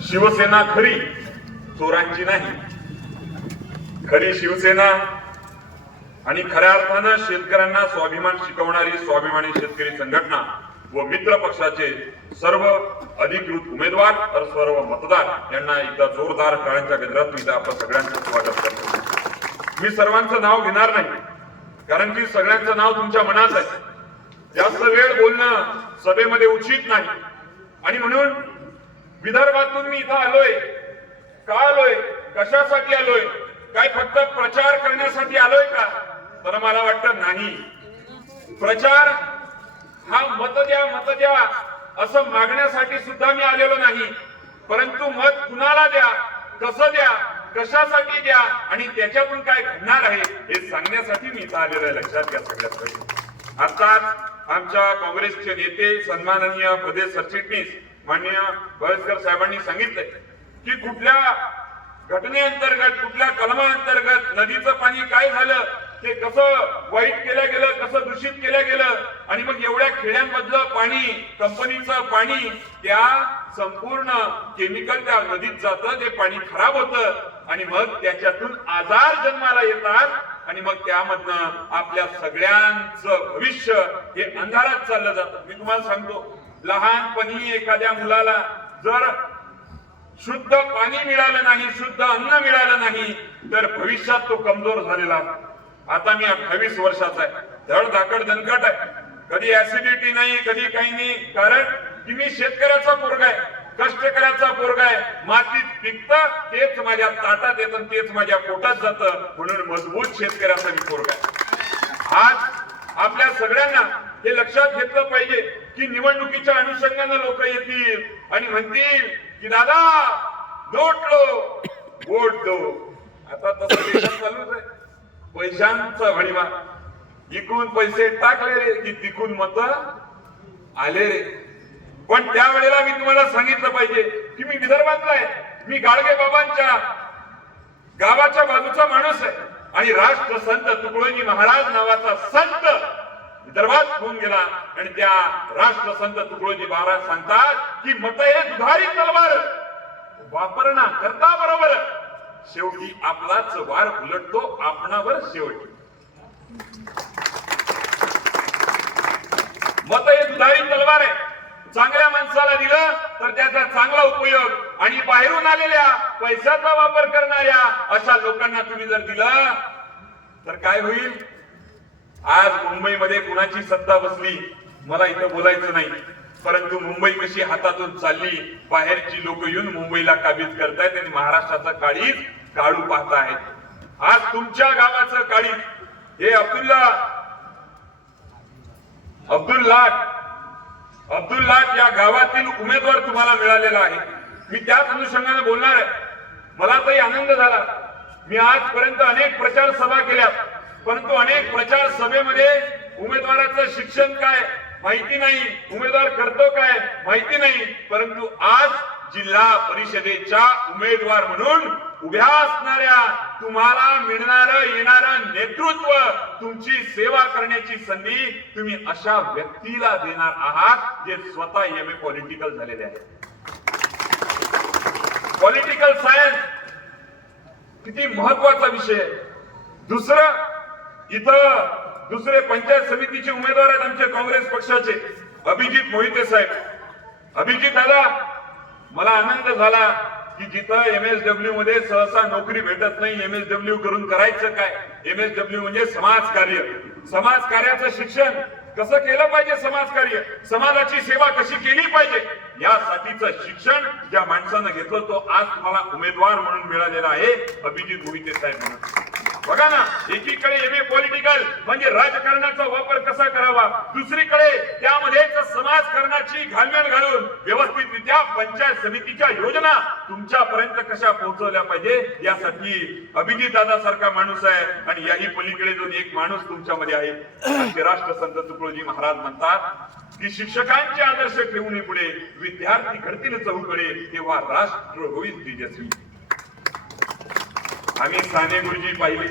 शिवसेना खरी चोरांची नाही, खरी शिवसेना आणि खऱ्या अर्थानं शेतकऱ्यांना स्वाभिमान शिकवणारी स्वाभिमानी शेतकरी संघटना व मित्र पक्षाचे सर्व अधिकृत उमेदवार तर सर्व मतदार यांना एकदा जोरदार टाळ्यांच्या गजरात मी आपलं सगळ्यांचं स्वागत करतो। मी सर्वांचं नाव घेणार नाही, कारण की सगळ्यांचं नाव तुमच्या मनात आहे। जास्त वेळ बोलणं सभेमध्ये उचित नाही आणि म्हणून विदर्भातून मी इथं आलोय। का आलोय, कशासाठी आलोय, काय फक्त प्रचार करण्यासाठी आलोय का? तर मला वाटतं नाही। प्रचार हा मत द्या असं मागण्यासाठी सुद्धा मी आलेलो नाही, परंतु मत कुणाला द्या, कसं द्या, कशासाठी द्या आणि त्याच्यातून काय घडणार आहे हे सांगण्यासाठी मी इथं आलेलो आहे। लक्षात घ्या सगळ्यात पहिले। अर्थात आमच्या काँग्रेसचे नेते सन्माननीय प्रदेश सरचिटणीस माननीय बळसकर साहेबांनी सांगितलंय की कुठल्या घटनेअंतर्गत, कुठल्या कलमाअंतर्गत नदीचं पाणी काय झालं, ते कसं वाईट केलं गेलं, कसं दूषित केलं गेलं आणि मग एवढ्या खेड्यांमधलं पाणी, कंपनीचं पाणी त्या संपूर्ण केमिकल त्या नदीत जातं, ते पाणी खराब होतं आणि मग त्याच्यातून आजार जन्माला येतात आणि मग त्यामधनं आपल्या सगळ्यांचं भविष्य हे अंधारात चाललं जातं। मी तुम्हाला सांगतो, लहानपणी एखाद्या मुलाला जर शुद्ध पाणी मिळालं नाही, शुद्ध अन्न मिळालं नाही तर भविष्यात तो कमजोर झालेला। आता मी 28 वर्षाचा आहे, धडधाकड दणकट आहे, कधी ऍसिडिटी नाही, कधी काही नाही, कारण की मी शेतकऱ्याचा पोरगा आहे, कष्टकऱ्याचा पोरगा आहे। मातीत पिकतं तेच माझ्या ताटात येतं, तेच माझ्या पोटात जातं, म्हणून मजबूत शेतकऱ्याचा मी पोरगा आहे। आज आपल्या सगळ्यांना हे लक्षात घेतलं पाहिजे की निवडणुकीच्या अनुषंगाने लोक येतील आणि म्हणतील की दादा नोट लो वोट दो। आता तसं देशात चालूच आहे, पैशांचा भडीमार, इकडून पैसे टाकले रे की तिकून मत आले रे। पण त्यावेळेला मी तुम्हाला सांगितलं पाहिजे की मी विदर्भातला आहे, मी गाडगे बाबांच्या गावाच्या बाजूचा माणूस आहे आणि राष्ट्रसंत तुकडोजी महाराज नावाचा संत विदर्भात होऊन गेला आणि त्या राष्ट्रसंत तुकडोजी महाराज सांगतात की मत हे दुधारी तलवार वापरणा करता बरोबर शेवटी आपलाच वार उलटतो आपणावर शेवटी। मत हे दुधारी तलवार आहे, चांगल्या माणसाला दिलं तर त्याचा चांगला उपयोग आणि बाहेरून आलेल्या पैशाचा वापर करणाऱ्या अशा लोकांना तुम्ही जर दिलं तर काय होईल? आज मुंबईमध्ये कुणाची सत्ता बसली मला इथं बोलायचं नाही, परंतु मुंबई कशी हातातून चालली, बाहेरची लोक येऊन मुंबईला काबीज करतायत आणि महाराष्ट्राचं काळीज काढू पाहतायत। आज तुमच्या गावाचं काळीज हे अब्दुल लाट या गावातील उमेदवार तुम्हाला मिळालेला आहे। मी त्याच अनुषंगाने बोलणार आहे। मला तरी आनंद झाला, मी आजपर्यंत अनेक प्रचार सभा केल्या, परंतु अनेक प्रचार सभेमध्ये उमेदवाराचं शिक्षण काय माहिती नाही, उमेदवार करतो काय माहिती नाही, परंतु आज जिल्हा परिषदेच्या उमेदवार म्हणून उभ्या असणाऱ्या तुम्हाला मिळणारं येणारं नेतृत्व, तुमची सेवा करण्याची संधी तुम्ही अशा व्यक्तीला देणार आहात जे स्वतः एमए पॉलिटिकल झालेले आहेत। पॉलिटिकल सायन्स किती महत्वाचा विषय आहे। दुसरे पंचायत समितीचे उमेदवार आहेत आमचे काँग्रेस पक्षाचे अभिजित मोहिते साहेब। अभिजित दादा, मला आनंद झाला की जिथं एमएसडब्ल्यू मध्ये सहसा नोकरी भेटत नाही, एमएसडब्ल्यू करून करायचं काय? एमएसडब्ल्यू म्हणजे समाजकार्य, समाजकार्याचं शिक्षण कसं केलं पाहिजे, समाजकार्य, समाजाची सेवा कशी केली पाहिजे यासाठीचं शिक्षण ज्या माणसानं घेतलं तो आज तुम्हाला उमेदवार म्हणून मिळालेला आहे, अभिजित मोहिते साहेब म्हणून। बघा ना, एकीकडे एमए पॉलिटिकल म्हणजे राजकारणाचा वापर कसा करावा, दुसरीकडे त्यामध्ये समाजकारणाची घालमेल घालून व्यवस्थितरित्या पंचायत समितीच्या योजना तुमच्यापर्यंत कशा पोहोचवल्या पाहिजे यासाठी अभिजित दादा सारखा माणूस आहे। आणि याही पलीकडे जो एक माणूस तुमच्यामध्ये आहे, ते राष्ट्रसंत तुकडोजी महाराज म्हणतात की शिक्षकांचे आदर्श ठेवून पुढे विद्यार्थी घडतील चहूकडे, तेव्हा राष्ट्र होईल तेजस्वी। आम्ही साने गुरुजी पाहिले,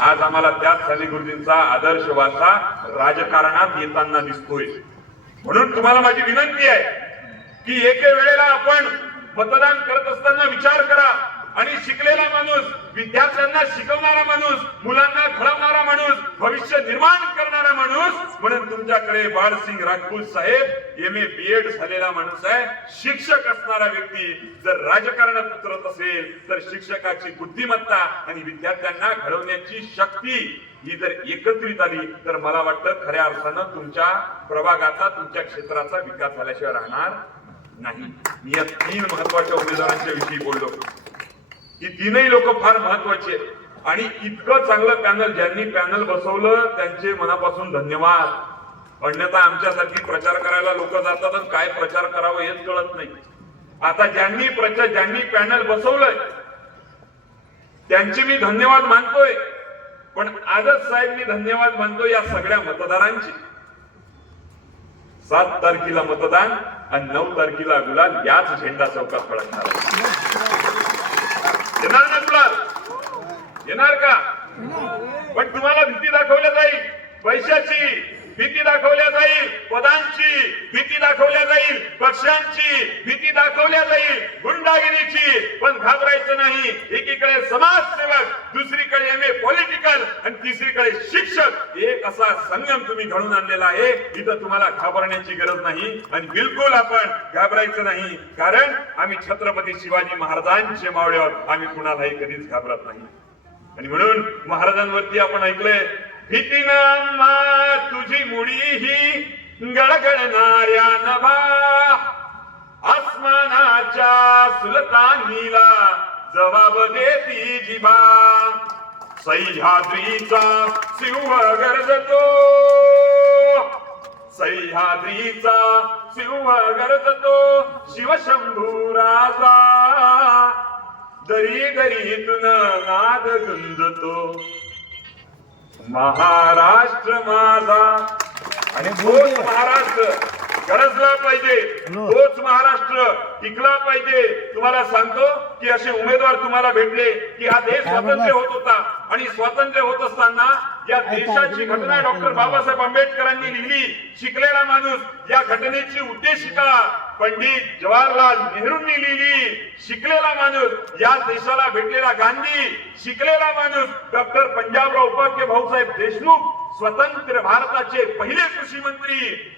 आज आम्हाला त्याच साने गुरुजींचा आदर्श वारसा राजकारणात येताना दिसतोय। म्हणून तुम्हाला माझी विनंती आहे की एके वेळेला आपण मतदान करत असताना विचार करा आणि शिकलेला माणूस, विद्यार्थ्यांना शिकवणारा माणूस, मुलांना घडवणारा माणूस, भविष्य निर्माण करणारा माणूस म्हणून तुमच्याकडे बाळसिंग राजपूत साहेब MA BEd झालेला माणूस आहे. शिक्षक असणारा व्यक्ती जर राजकारणात उतरत असेल तर शिक्षकाची बुद्धिमत्ता आणि विद्यार्थ्यांना घडवण्याची शक्ती ही जर एकत्रित आली तर मला वाटतं खऱ्या अर्थानं तुमच्या प्रभागाचा, तुमच्या क्षेत्राचा विकास झाल्याशिवाय राहणार नाही. मी या 3 महत्वाच्या उमेदवारांच्या विषयी बोललो. ही 3ही लोक फार महत्वाची आहेत आणि इतकं चांगलं पॅनल ज्यांनी पॅनल बसवलं त्यांचे मनापासून धन्यवाद. अन्यथा आमच्यासारखी प्रचार करायला लोक जातात आणि काय प्रचार करावं हेच कळत नाही. आता ज्यांनी पॅनल बसवलंय त्यांचे मी धन्यवाद मानतोय, पण आजच साहेब मी धन्यवाद मानतो या सगळ्या मतदारांची. 7 तारखेला मतदान आणि 9 तारखेला गुलाल याच झेंडा चौकात फडकणार आहे. येणार ना गुलाल? येणार का? पण तुम्हाला भीती दाखवल्या जाईल, पैशाची भीती दाखवल्या जाईल, पदांची भीती दाखवल्या जाईल, पक्षांची भीती दाखवल्या जाईल, गुंडागिरीची. पण घाबरायचं नाही. एकीकडे समाजसेवक, दुसरीकडे MA पॉलिटिकल आणि तिसरीकडे शिक्षक, एक असा संगम तुम्ही घडून आणलेला आहे. इथं तुम्हाला घाबरण्याची गरज नाही आणि बिलकुल आपण घाबरायचं नाही, कारण आम्ही छत्रपती शिवाजी महाराजांचे मावळे आहोत. आम्ही कुणालाही कधीच घाबरत नाही. आणि म्हणून महाराजांवरती आपण ऐकलंय, भीतीनं मा तुझी मुडी ही गडगडणाऱ्या नभा, आसमानाच्या सुलतानीला जबाब देती जिभा, सह्याद्रीचा सिंह गरजतो, सह्याद्रीचा सिंह गरजतो, शिवशंभू राजा दरी दरीतून नाद गुंजतो, महाराष्ट्र माझा. आणि तोच महाराष्ट्र गरजला पाहिजे, तोच महाराष्ट्र टिकला पाहिजे. तुम्हाला सांगतो की असे उमेदवार तुम्हाला भेटले की हा देश स्वातंत्र्य होत होता आणि स्वातंत्र्य होत असताना या देशाची घटना डॉक्टर बाबासाहेब आंबेडकरांनी लिहिली. शिकलेला माणूस, या घटनेची उद्देशिका पंडित जवाहरलाल नेहरूंनी लिहिली. शिकलेला माणूस, या देशाला भेटलेला गांधी. शिकलेला माणूस डॉक्टर पंजाबराव उपाध्ये भाऊसाहेब देशमुख, स्वतंत्र भारताचे पहिले कृषी मंत्री.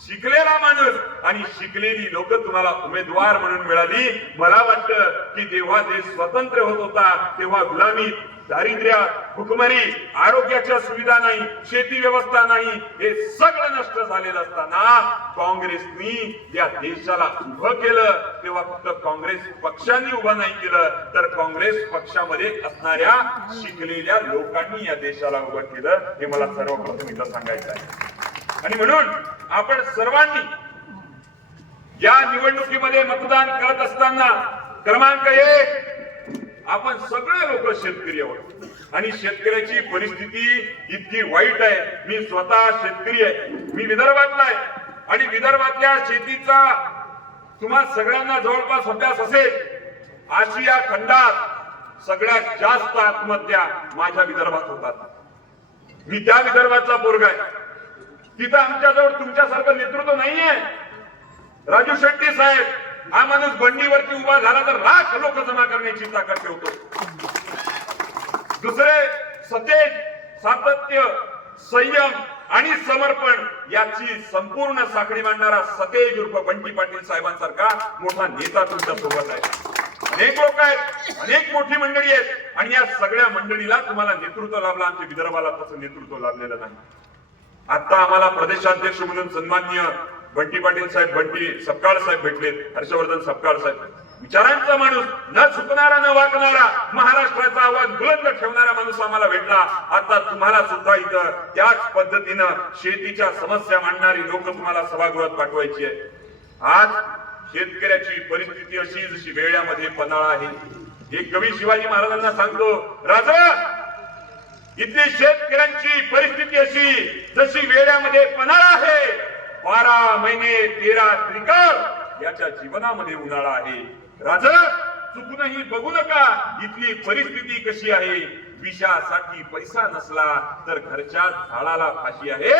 शिकलेला माणूस आणि शिकलेली लोक तुम्हाला उमेदवार म्हणून मिळाली. मला वाटतं की जेव्हा देश स्वतंत्र होत होता तेव्हा गुलामी, दारिद्र्य, भुकमारी, आरोग्याच्या सुविधा नाही, शेती व्यवस्था नाही, हे सगळं नष्ट झालेलं असताना काँग्रेसनी या देशाला उभं केलं. तेव्हा फक्त काँग्रेस पक्षांनी उभं नाही केलं, तर काँग्रेस पक्षामध्ये असणाऱ्या शिकलेल्या लोकांनी या देशाला उभं केलं. हे मला सर्वप्रथम इथं सांगायचं आहे. आणि म्हणून आपण सर्वांनी या निवडणुकीमध्ये मतदान करत असताना क्रमांक 1, आपण सगळे लोक शेतकरी आहोत आणि शेतकऱ्याची परिस्थिती इतकी वाईट आहे. मी स्वतः शेतकरी आहे, मी विदर्भातला आहे आणि विदर्भातल्या शेतीचा तुम्हा सगळ्यांना जवळपास अभ्यास असेल. आशिया खंडात सगळ्यात जास्त आत्महत्या माझ्या विदर्भात होतात. मी त्या विदर्भातला पोरगा आहे. तिथं आमच्याजवळ तुमच्यासारखं नेतृत्व नाहीये. राजू शेट्टी साहेब हा माणूस बंडीवरती उभा झाला तर लाख लोक जमा करण्याची ताकद ठेवतो. दुसरे सतेज, सातत्य, संयम आणि समर्पण याची संपूर्ण साखळी मांडणारा सतेज उर्फ बंटी पाटील साहेबांसारखा मोठा नेता तुमच्या सोबत आहे. अनेक लोक आहेत, अनेक मोठी मंडळी आहेत आणि या सगळ्या मंडळीला तुम्हाला नेतृत्व लाभलं. आमच्या विदर्भाला तसं नेतृत्व लाभलेलं नाही. आता आम्हाला प्रदेशाध्यक्ष म्हणून सन्माननीय बंटी पाटील साहेब, बंटी सपकाळ साहेब भेटले. हर्षवर्धन सपकाळ साहेब, विचारांचा माणूस, न चुकणारा न वाकणारा, महाराष्ट्राचा आवाज बुलंद ठेवणारा माणूस आम्हाला भेटला. आता तुम्हाला सुद्धा इथं त्याच पद्धतीनं शेतीच्या समस्या मांडणारी लोक तुम्हाला सभागृहात पाठवायची आहे. आज शेतकऱ्याची परिस्थिती अशी जशी वेळ्यामध्ये पन्हाळा आहे. एक कवी शिवाजी महाराजांना सांगतो, राजा इथली शेतकऱ्यांची परिस्थिती अशी जशी वेड्यामध्ये पन्हाळा आहे. 12 महिने 13 त्रिकाळ याच्या जीवनामध्ये उन्हाळा आहे. राजा चुकूनही बघू नका इथली परिस्थिती कशी आहे. विषासाठी पैसा नसला तर घरच्या झाडाला फाशी आहे.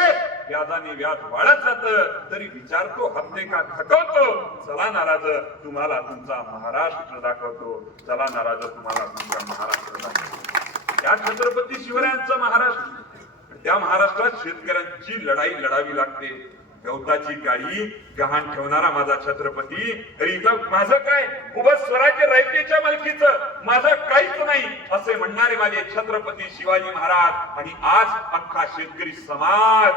व्याजाने व्याज वाढत जात तरी विचारतो हप्ते का थकवतो. चला नाराज तुम्हाला तुमचा महाराष्ट्र दाखवतो. चला नाराज तुम्हाला तुमचा महाराष्ट्र दाखवतो. या छत्रपती शिवरायांचा महाराष्ट्र, त्या महाराष्ट्रात शेतकऱ्यांची लढाई लढावी लागते. गवताची गाडी गहाण ठेवणारा माझा छत्रपती, तरी इथं माझं काय, उभं स्वराज्य रयतेच्या मालकीचं, माझं काहीच नाही असे म्हणणारे माझे छत्रपती शिवाजी महाराज. आणि आज अख्खा शेतकरी समाज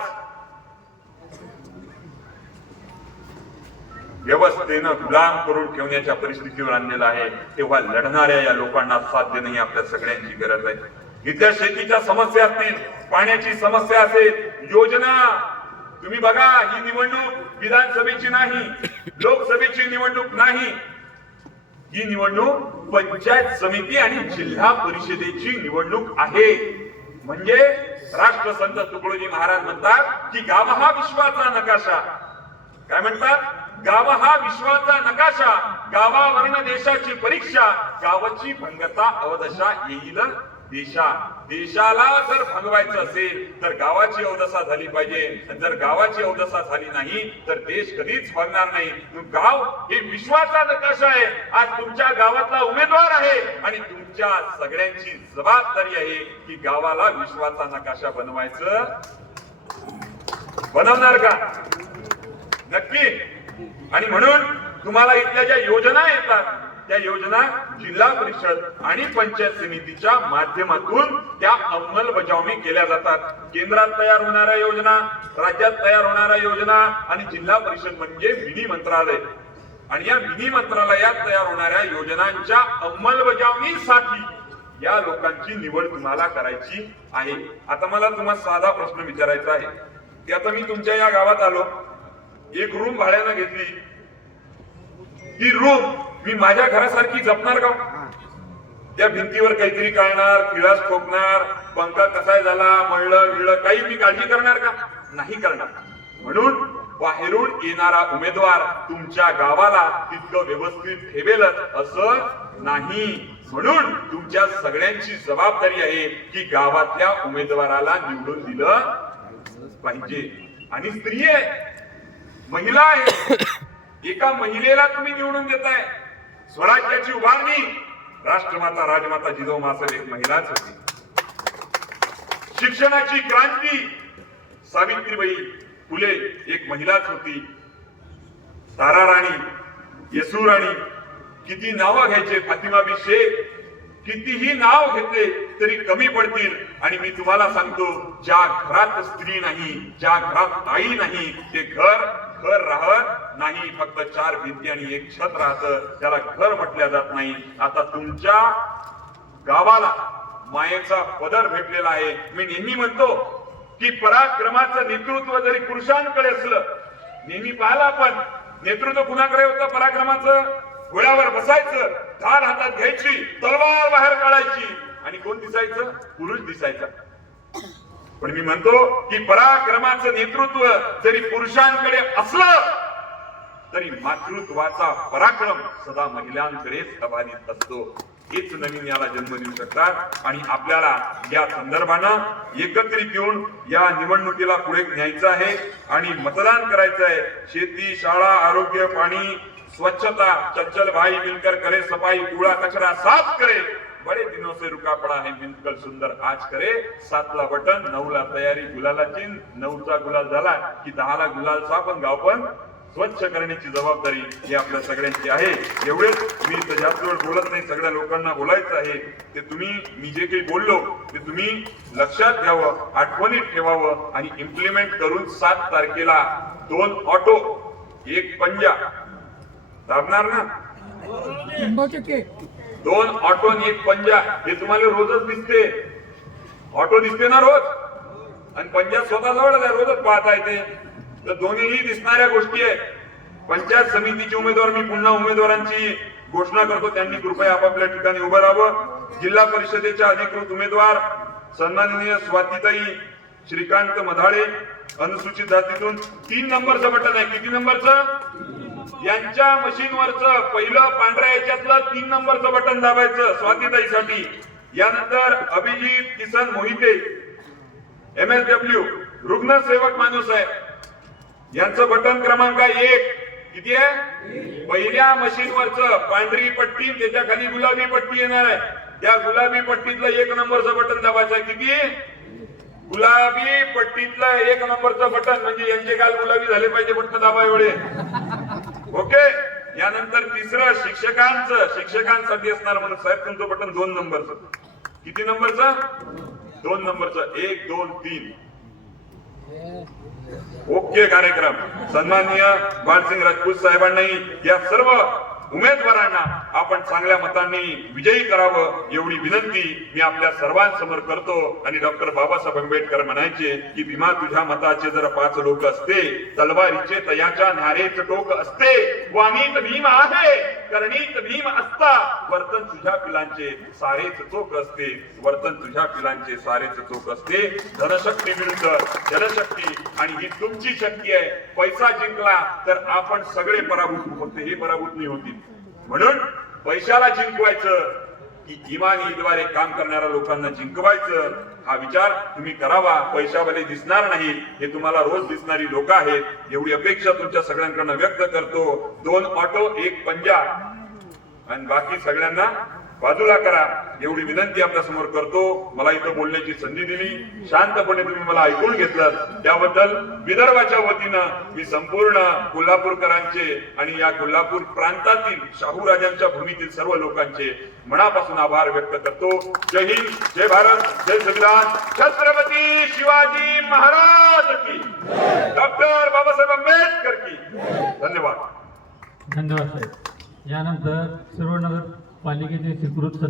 व्यवस्थेनं गुलाम करून ठेवण्याच्या परिस्थितीवर आणलेला आहे. तेव्हा लढणाऱ्या या लोकांना साथ देणं ही आपल्या सगळ्यांची गरज आहे. इथल्या शेतीच्या समस्या असतील, पाण्याची समस्या असेल, योजना, तुम्ही बघा, ही निवडणूक विधानसभेची नाही, लोकसभेची निवडणूक नाही, ही निवडणूक पंचायत समिती आणि जिल्हा परिषदेची निवडणूक आहे. म्हणजे राष्ट्रसंत तुकडोजी महाराज म्हणतात की गाव हा विश्वाचा नकाशा. काय म्हणतात? गाव हा विश्वाचा नकाशा, गावावरन देशाची परीक्षा, गावाची भंगता अवदशा येईल देशा. देशाला जर भंगवायचं असेल तर गावाची अवदशा झाली पाहिजे. जर गावाची अवदशा झाली नाही तर देश कधीच भंगणार नाही. गाव हे विश्वाचा नकाशा आहे. आज तुमच्या गावातला उमेदवार आहे आणि तुमच्या सगळ्यांची जबाबदारी आहे की गावाला विश्वाचा नकाशा बनवायचं. बनवणार का? नक्की. आणि म्हणून तुम्हाला इथल्या ज्या योजना येतात त्या योजना जिल्हा परिषद आणि पंचायत समितीच्या माध्यमातून त्या अंमलबजावणी केल्या जातात. केंद्रात तयार होणाऱ्या योजना, राज्यात तयार होणाऱ्या योजना आणि जिल्हा परिषद म्हणजे मिनी मंत्रालय. आणि या मिनी मंत्रालयात तयार होणाऱ्या योजनांच्या अंमलबजावणीसाठी या लोकांची निवड तुम्हाला करायची आहे. आता मला तुम्हाला साधा प्रश्न विचारायचा आहे की आता मी तुमच्या या गावात आलो, एक रूम भाड्यानं घेतली, ही रूम मी माझ्या घरासारखी जपणार का? त्या भिंतीवर काहीतरी काढणार, खिळास ठोकणार, पंखा कसा झाला, मळलं गिळलं, काही मी काळजी करणार का? नाही करणार. म्हणून बाहेरून येणारा उमेदवार तुमच्या गावाला तितकं व्यवस्थित ठेवेलच असं नाही. म्हणून तुमच्या सगळ्यांची जबाबदारी आहे की गावातल्या उमेदवाराला निवडून दिलं पाहिजे. आणि स्त्री आहे, महिला आहे, एका महिलेला तुम्ही निवडून देताय. स्वराज्याची उभारणी राष्ट्रमाता राजमाता जिजाऊ मासाहेब एक महिलाच होती. शिक्षणाची क्रांती सावित्रीबाई फुले एक महिलाच होती. ताराराणी, येसूराणी, किती नावं घ्यायचे, फातिमाबी शेख, कितीही नाव घेतले तरी कमी पडतील. आणि मी तुम्हाला सांगतो, ज्या घरात स्त्री नाही, ज्या घरात आई नाही, ते घर घर राहत नाही. फक्त चार भिंती आणि एक छत राहतं, त्याला घर म्हटल्या जात नाही. आता तुमच्या गावाला मायेचा पदर भेटलेला आहे. मी नेहमी म्हणतो की पराक्रमाचं नेतृत्व जरी पुरुषांकडे असलं, नेहमी पाहिलं आपण, नेतृत्व कुणाकडे होतं पराक्रमाचं? घोड्यावर बसायचं, धार हातात घ्यायची, तलवार बाहेर काढायची आणि कोण दिसायचं? पुरुष दिसायचा. पण मी म्हणतो की पराक्रमाचं नेतृत्व जरी पुरुषांकडे असलं तरी मातृत्वाचा पराक्रम सदा महिलांकडेच अबाधित असतो. हेच नवीन याला जन्म देऊ शकतात. आणि आपल्याला या संदर्भानं एकत्रित येऊन या निवडणुकीला पुढे न्यायचं आहे आणि मतदान करायचं आहे. शेती, शाळा, आरोग्य, पाणी, स्वच्छता, चंचल भाई मिलकर करे सफाई, कूड़ा कचरा साफ करे, बड़े दिनों से रुका पड़ा है मिलकर सुंदर आज करे. 7 ला बटन, 9 ला तयारी, गुलालाची, 9 चा गुलाल झाला की 10 ला गुलाल साफ आणि गाव पण स्वच्छ करण्याची जबाबदारी ही आपल्या सगळ्यांची आहे. एवढेच, मी जास्त वेळ बोलत नाही, सगळ्या लोकांना बोलायचं आहे. ते तुम्ही, मी जे काही बोललो ते तुम्ही लक्षात घ्यावं, आठवणीत ठेवावं आणि इम्प्लिमेंट करून 7 तारखेला 2 ऑटो, 1 पंजा दाबणार ना? 2 ऑटो आणि 1 पंजा हे तुम्हाला रोजच दिसते. ऑटो दिसते ना रोज, आणि पंजा स्वतःजवळच आहे, रोजच पाहता येते. तर दोन्हीही दिसणाऱ्या गोष्टी आहेत. पंचायत समितीचे उमेदवार, मी पुन्हा उमेदवारांची घोषणा करतो, त्यांनी कृपया आपापल्या ठिकाणी उभं राहावं. जिल्हा परिषदेच्या अधिकृत उमेदवार सन्माननीय स्वातीताई श्रीकांत मधाळे, अनुसूचित जातीतून 3 नंबरचं बटन आहे. किती नंबरचं? यांच्या मशीनवरचं पहिलं पांढऱ्या याच्यातलं 3 नंबरचं बटन दाबायचं स्वातीताईसाठी. यानंतर अभिजित किसन मोहिते, MSW रुग्णसेवक माणूस आहे, यांचं बटन क्रमांक 1 किती आहे? पहिल्या मशीनवरचं पांढरी पट्टी, त्याच्या खाली गुलाबी पट्टी येणार आहे, त्या गुलाबी पट्टीतलं 1 नंबरचं बटन दाबायचं आहे. किती? गुलाबी पट्टीतलं 1 नंबरचं बटन, म्हणजे यांचे गाल गुलाबी झाले पाहिजे बटन दाबा एवढे. ओके. यानंतर तिसरं शिक्षकांसाठी असणार म्हणून साहेब तुमचं बटन 2 नंबरचं. किती नंबरचं? 2 नंबरचं. 1 2 3. ओके. कार्यक्रम सन्माननीय बाळसिंग राजपूत साहेबांनाही या सर्व उमेदवारांना आपण चांगल्या मतांनी विजयी करावं एवढी विनंती मी आपल्या सर्वांसमोर करतो. आणि डॉक्टर बाबासाहेब आंबेडकर म्हणायचे की भीमा तुझ्या मताचे जर 5 लोक असते, तलवारीचे तयाच्या न्यारेच टोक असते, वाणीत भीम आहे करणीत भीम असता, वर्तन तुझ्या पिलांचे सारेच चोख असते, वर्तन तुझ्या पिलांचे सारेच चोख असते. धनशक्ती विरुद्ध जनशक्ती, आणि ही तुमची शक्ती आहे. पैसा जिंकला तर आपण सगळे पराभूत होते, हे पराभूत नाही होतील. म्हणून पैशाला जिंकवायचं की इमानीद्वारे काम करणाऱ्या लोकांना जिंकवायचं, हा विचार तुम्ही करावा. पैशावाले दिसणार नाही, हे तुम्हाला रोज दिसणारी लोक आहेत, एवढी अपेक्षा तुमच्या सगळ्यांकडनं व्यक्त करतो. 2 ऑटो 1 पंजा आणि बाकी सगळ्यांना बाजूला करा एवढी विनंती आपल्या समोर करतो. मला इथं बोलण्याची संधी दिली, शांतपणे तुम्ही मला ऐकून घेतलं, त्याबद्दल विदर्भाच्या वतीनं मी संपूर्ण कोल्हापूरकरांचे आणि या कोल्हापूर प्रांतातील शाहू राजांच्या भूमीतील सर्व लोकांचे मनापासून आभार व्यक्त करतो. जय हिंद, जय भारत, जय संविधान, छत्रपती शिवाजी महाराज की, डॉक्टर बाबासाहेब आंबेडकर की. धन्यवाद. धन्यवाद साहेब. यानंतर सर्व नगरपालिकेचे स्वीकृत सदस्य